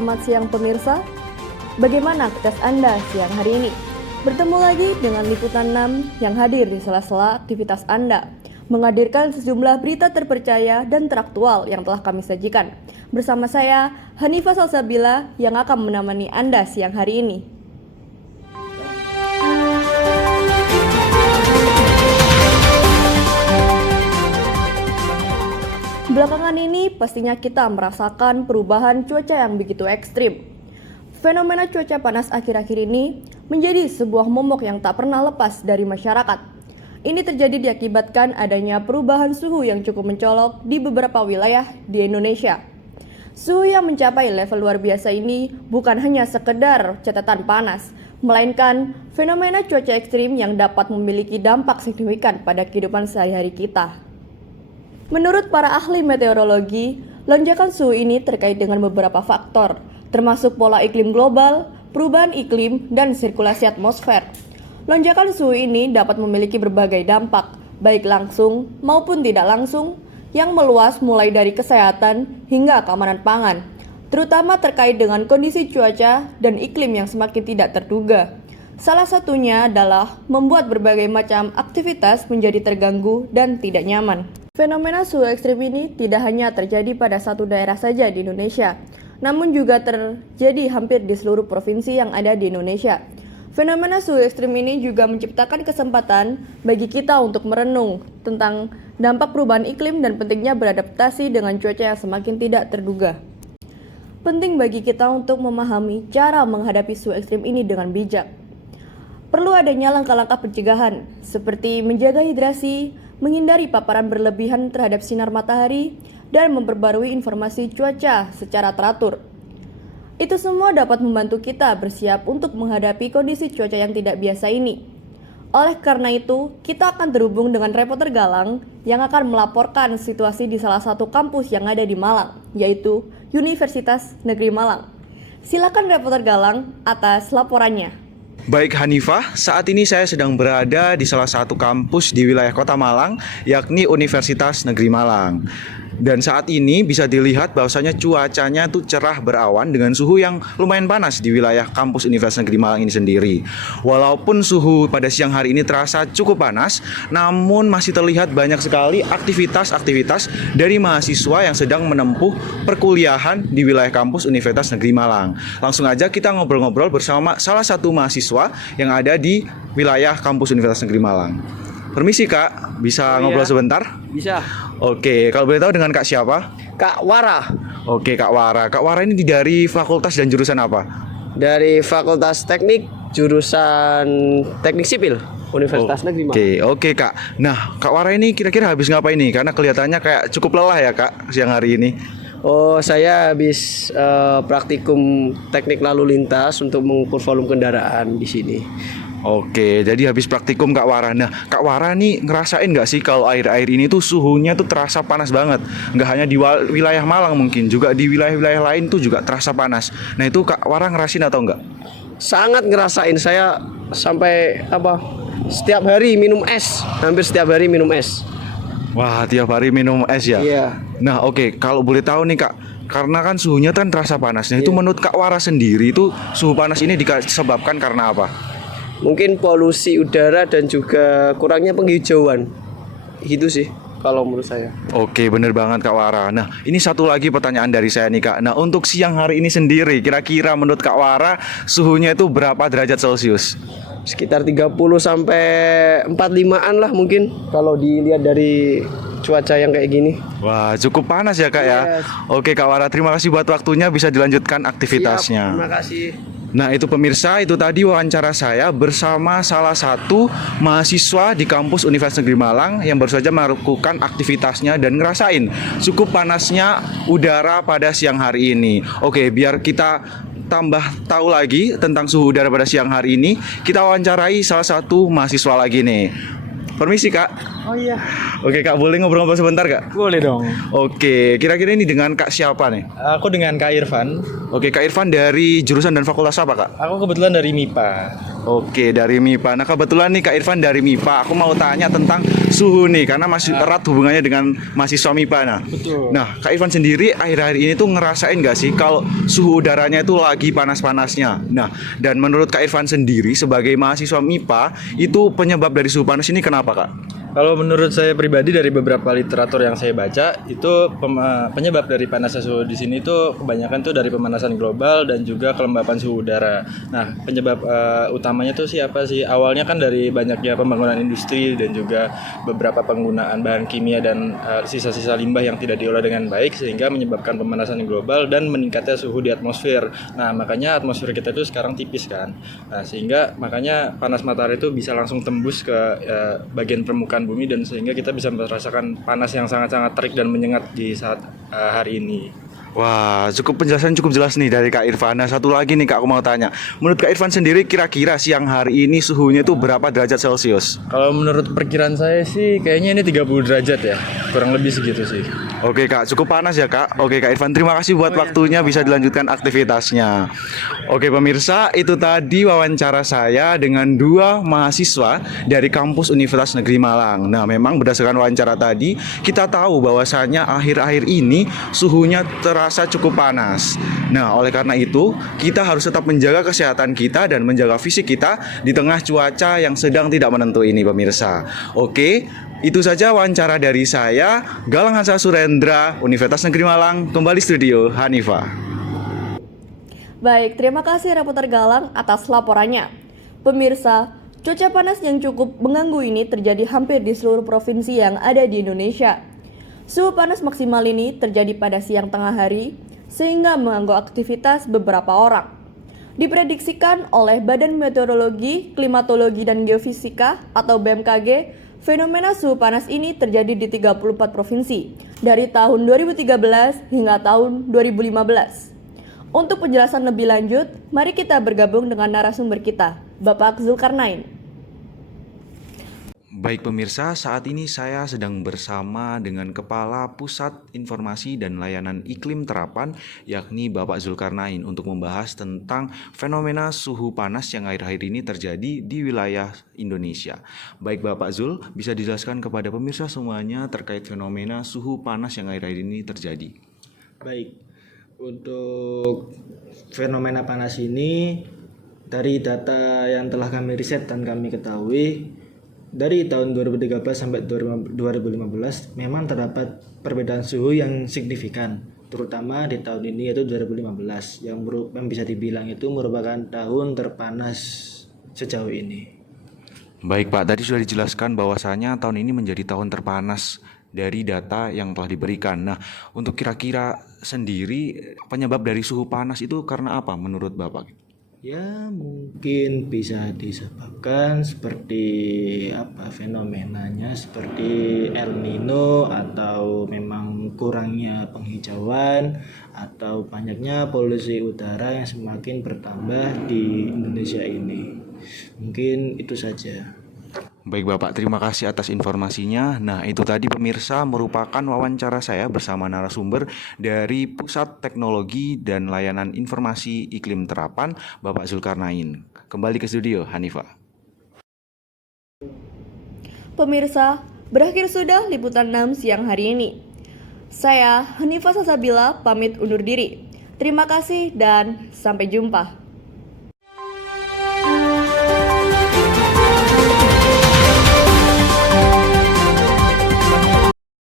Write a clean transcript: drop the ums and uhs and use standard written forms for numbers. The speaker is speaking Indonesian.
selamat siang pemirsa. Bagaimana aktivitas Anda siang hari ini? Bertemu lagi dengan Liputan 6 yang hadir di sela-sela aktivitas Anda, menghadirkan sejumlah berita terpercaya dan teraktual yang telah kami sajikan. Bersama saya, Hanifah Salsabila, yang akan menemani Anda siang hari ini. Belakangan ini pastinya kita merasakan perubahan cuaca yang begitu ekstrim. Fenomena cuaca panas akhir-akhir ini menjadi sebuah momok yang tak pernah lepas dari masyarakat. Ini terjadi diakibatkan adanya perubahan suhu yang cukup mencolok di beberapa wilayah di Indonesia. Suhu yang mencapai level luar biasa ini bukan hanya sekedar catatan panas, melainkan fenomena cuaca ekstrim yang dapat memiliki dampak signifikan pada kehidupan sehari-hari kita. Menurut para ahli meteorologi, lonjakan suhu ini terkait dengan beberapa faktor, termasuk pola iklim global, perubahan iklim, dan sirkulasi atmosfer. Lonjakan suhu ini dapat memiliki berbagai dampak, baik langsung maupun tidak langsung, yang meluas mulai dari kesehatan hingga keamanan pangan, terutama terkait dengan kondisi cuaca dan iklim yang semakin tidak terduga. Salah satunya adalah membuat berbagai macam aktivitas menjadi terganggu dan tidak nyaman. Fenomena suhu ekstrim ini tidak hanya terjadi pada satu daerah saja di Indonesia, namun juga terjadi hampir di seluruh provinsi yang ada di Indonesia. Fenomena suhu ekstrim ini juga menciptakan kesempatan bagi kita untuk merenung tentang dampak perubahan iklim dan pentingnya beradaptasi dengan cuaca yang semakin tidak terduga. Penting bagi kita untuk memahami cara menghadapi suhu ekstrim ini dengan bijak. Perlu adanya langkah-langkah pencegahan, seperti menjaga hidrasi, menghindari paparan berlebihan terhadap sinar matahari, dan memperbarui informasi cuaca secara teratur. Itu semua dapat membantu kita bersiap untuk menghadapi kondisi cuaca yang tidak biasa ini. Oleh karena itu, kita akan terhubung dengan reporter Galang yang akan melaporkan situasi di salah satu kampus yang ada di Malang, yaitu Universitas Negeri Malang. Silakan reporter Galang atas laporannya. Baik Hanifah, saat ini saya sedang berada di salah satu kampus di wilayah Kota Malang, yakni Universitas Negeri Malang. Dan saat ini bisa dilihat bahwasanya cuacanya tuh cerah berawan dengan suhu yang lumayan panas di wilayah kampus Universitas Negeri Malang ini sendiri. Walaupun suhu pada siang hari ini terasa cukup panas, namun masih terlihat banyak sekali aktivitas-aktivitas dari mahasiswa yang sedang menempuh perkuliahan di wilayah kampus Universitas Negeri Malang. Langsung aja kita ngobrol-ngobrol bersama salah satu mahasiswa yang ada di wilayah kampus Universitas Negeri Malang. Permisi Kak, bisa ngobrol sebentar? Bisa. Oke, kalau boleh tahu dengan Kak siapa? Kak Wara. Oke, Kak Wara. Kak Wara ini dari fakultas dan jurusan apa? Dari Fakultas Teknik, jurusan Teknik Sipil, Universitas Negeri Malang. Oke Kak. Nah, Kak Wara ini kira-kira habis ngapain nih? Karena kelihatannya kayak cukup lelah ya Kak siang hari ini. Oh, saya habis praktikum teknik lalu lintas untuk mengukur volume kendaraan di sini. Oke, jadi habis praktikum Kak Wara. Nah, Kak Wara nih ngerasain nggak sih kalau air-air ini tuh suhunya tuh terasa panas banget? Nggak hanya di wilayah Malang mungkin, juga di wilayah-wilayah lain tuh juga terasa panas. Nah, itu Kak Wara ngerasain atau enggak? Sangat ngerasain, saya sampai setiap hari minum es, hampir setiap hari minum es. Wah, tiap hari minum es ya? Iya. Nah, oke, kalau boleh tahu nih Kak, karena kan suhunya kan terasa panas. Nah, itu menurut Kak Wara sendiri itu suhu panas ini disebabkan karena apa? Mungkin polusi udara dan juga kurangnya penghijauan. Itu sih kalau menurut saya. Oke, bener banget Kak Wara. Nah, ini satu lagi pertanyaan dari saya nih Kak. Nah, untuk siang hari ini sendiri, kira-kira menurut Kak Wara suhunya itu berapa derajat Celcius? Sekitar 30 sampai 45-an lah mungkin kalau dilihat dari cuaca yang kayak gini. Wah, cukup panas ya Kak ya. Yes. Oke Kak Wara, terima kasih buat waktunya, bisa dilanjutkan aktivitasnya. Siap, terima kasih. Nah itu pemirsa, itu tadi wawancara saya bersama salah satu mahasiswa di kampus Universitas Negeri Malang yang baru saja melakukan aktivitasnya dan ngerasain cukup panasnya udara pada siang hari ini. Oke, biar kita tambah tahu lagi tentang suhu udara pada siang hari ini, kita wawancarai salah satu mahasiswa lagi nih. Permisi Kak. Oh iya. Oke Kak, boleh ngobrol-ngobrol sebentar Kak? Boleh dong. Oke, kira-kira ini dengan Kak siapa nih? Aku dengan Kak Irfan. Oke, Kak Irfan dari jurusan dan fakultas apa Kak? Aku kebetulan dari MIPA. Oke, dari MIPA. Nah, kebetulan nih Kak Irfan dari MIPA. Aku mau tanya tentang suhu nih, karena masih erat hubungannya dengan mahasiswa MIPA. Nah, Betul. nah Kak Irfan sendiri akhir-akhir ini tuh ngerasain nggak sih kalau suhu udaranya itu lagi panas-panasnya? Nah, dan menurut Kak Irfan sendiri sebagai mahasiswa MIPA, itu penyebab dari suhu panas ini kenapa Kak? Kalau menurut saya pribadi dari beberapa literatur yang saya baca itu penyebab dari panasnya suhu di sini itu kebanyakan tuh dari pemanasan global dan juga kelembapan suhu udara. Nah, penyebab utamanya tuh siapa sih? Awalnya kan dari banyaknya pembangunan industri dan juga beberapa penggunaan bahan kimia dan sisa-sisa limbah yang tidak diolah dengan baik sehingga menyebabkan pemanasan global dan meningkatnya suhu di atmosfer. Nah, makanya atmosfer kita itu sekarang tipis kan. Nah, sehingga makanya panas matahari itu bisa langsung tembus ke bagian permukaan bumi dan sehingga kita bisa merasakan panas yang sangat-sangat terik dan menyengat di saat hari ini. Wah, penjelasan cukup jelas nih dari Kak Irfan. Nah, satu lagi nih Kak, aku mau tanya. Menurut Kak Irfan sendiri, kira-kira siang hari ini suhunya itu berapa derajat Celcius? Kalau menurut perkiraan saya sih kayaknya ini 30 derajat ya. Kurang lebih segitu sih. Oke Kak, cukup panas ya Kak. Oke Kak Irfan, terima kasih buat waktunya, bisa dilanjutkan aktivitasnya. Oke pemirsa, itu tadi wawancara saya dengan dua mahasiswa dari kampus Universitas Negeri Malang. Nah, memang berdasarkan wawancara tadi, kita tahu bahwasannya akhir-akhir ini suhunya terasa cukup panas. Nah, oleh karena itu, kita harus tetap menjaga kesehatan kita dan menjaga fisik kita di tengah cuaca yang sedang tidak menentu ini pemirsa. Oke, itu saja wawancara dari saya, Galang Hansa Surendra, Universitas Negeri Malang, kembali studio Hanifa. Baik, terima kasih reporter Galang atas laporannya. Pemirsa, cuaca panas yang cukup mengganggu ini terjadi hampir di seluruh provinsi yang ada di Indonesia. Suhu panas maksimal ini terjadi pada siang tengah hari, sehingga mengganggu aktivitas beberapa orang. Diprediksikan oleh Badan Meteorologi, Klimatologi, dan Geofisika atau BMKG, fenomena suhu panas ini terjadi di 34 provinsi dari tahun 2013 hingga tahun 2015. Untuk penjelasan lebih lanjut, mari kita bergabung dengan narasumber kita, Bapak Zulkarnain. Baik pemirsa, saat ini saya sedang bersama dengan Kepala Pusat Informasi dan Layanan Iklim Terapan, yakni Bapak Zulkarnain, untuk membahas tentang fenomena suhu panas yang akhir-akhir ini terjadi di wilayah Indonesia. Baik Bapak Zul, bisa dijelaskan kepada pemirsa semuanya terkait fenomena suhu panas yang akhir-akhir ini terjadi? Baik, untuk fenomena panas ini dari data yang telah kami riset dan kami ketahui, dari tahun 2013 sampai 2015 memang terdapat perbedaan suhu yang signifikan, terutama di tahun ini yaitu 2015 yang bisa dibilang itu merupakan tahun terpanas sejauh ini. Baik Pak, tadi sudah dijelaskan bahwasanya tahun ini menjadi tahun terpanas dari data yang telah diberikan. Nah, untuk kira-kira sendiri penyebab dari suhu panas itu karena apa menurut Bapak? Ya, mungkin bisa disebabkan seperti fenomenanya seperti El Nino, atau memang kurangnya penghijauan, atau banyaknya polusi udara yang semakin bertambah di Indonesia ini. Mungkin itu saja. Baik Bapak, terima kasih atas informasinya. Nah, itu tadi pemirsa merupakan wawancara saya bersama narasumber dari Pusat Teknologi dan Layanan Informasi Iklim Terapan, Bapak Zulkarnain. Kembali ke studio, Hanifa. Pemirsa, berakhir sudah liputan 6 siang hari ini. Saya, Hanifa Sasabila, pamit undur diri. Terima kasih dan sampai jumpa.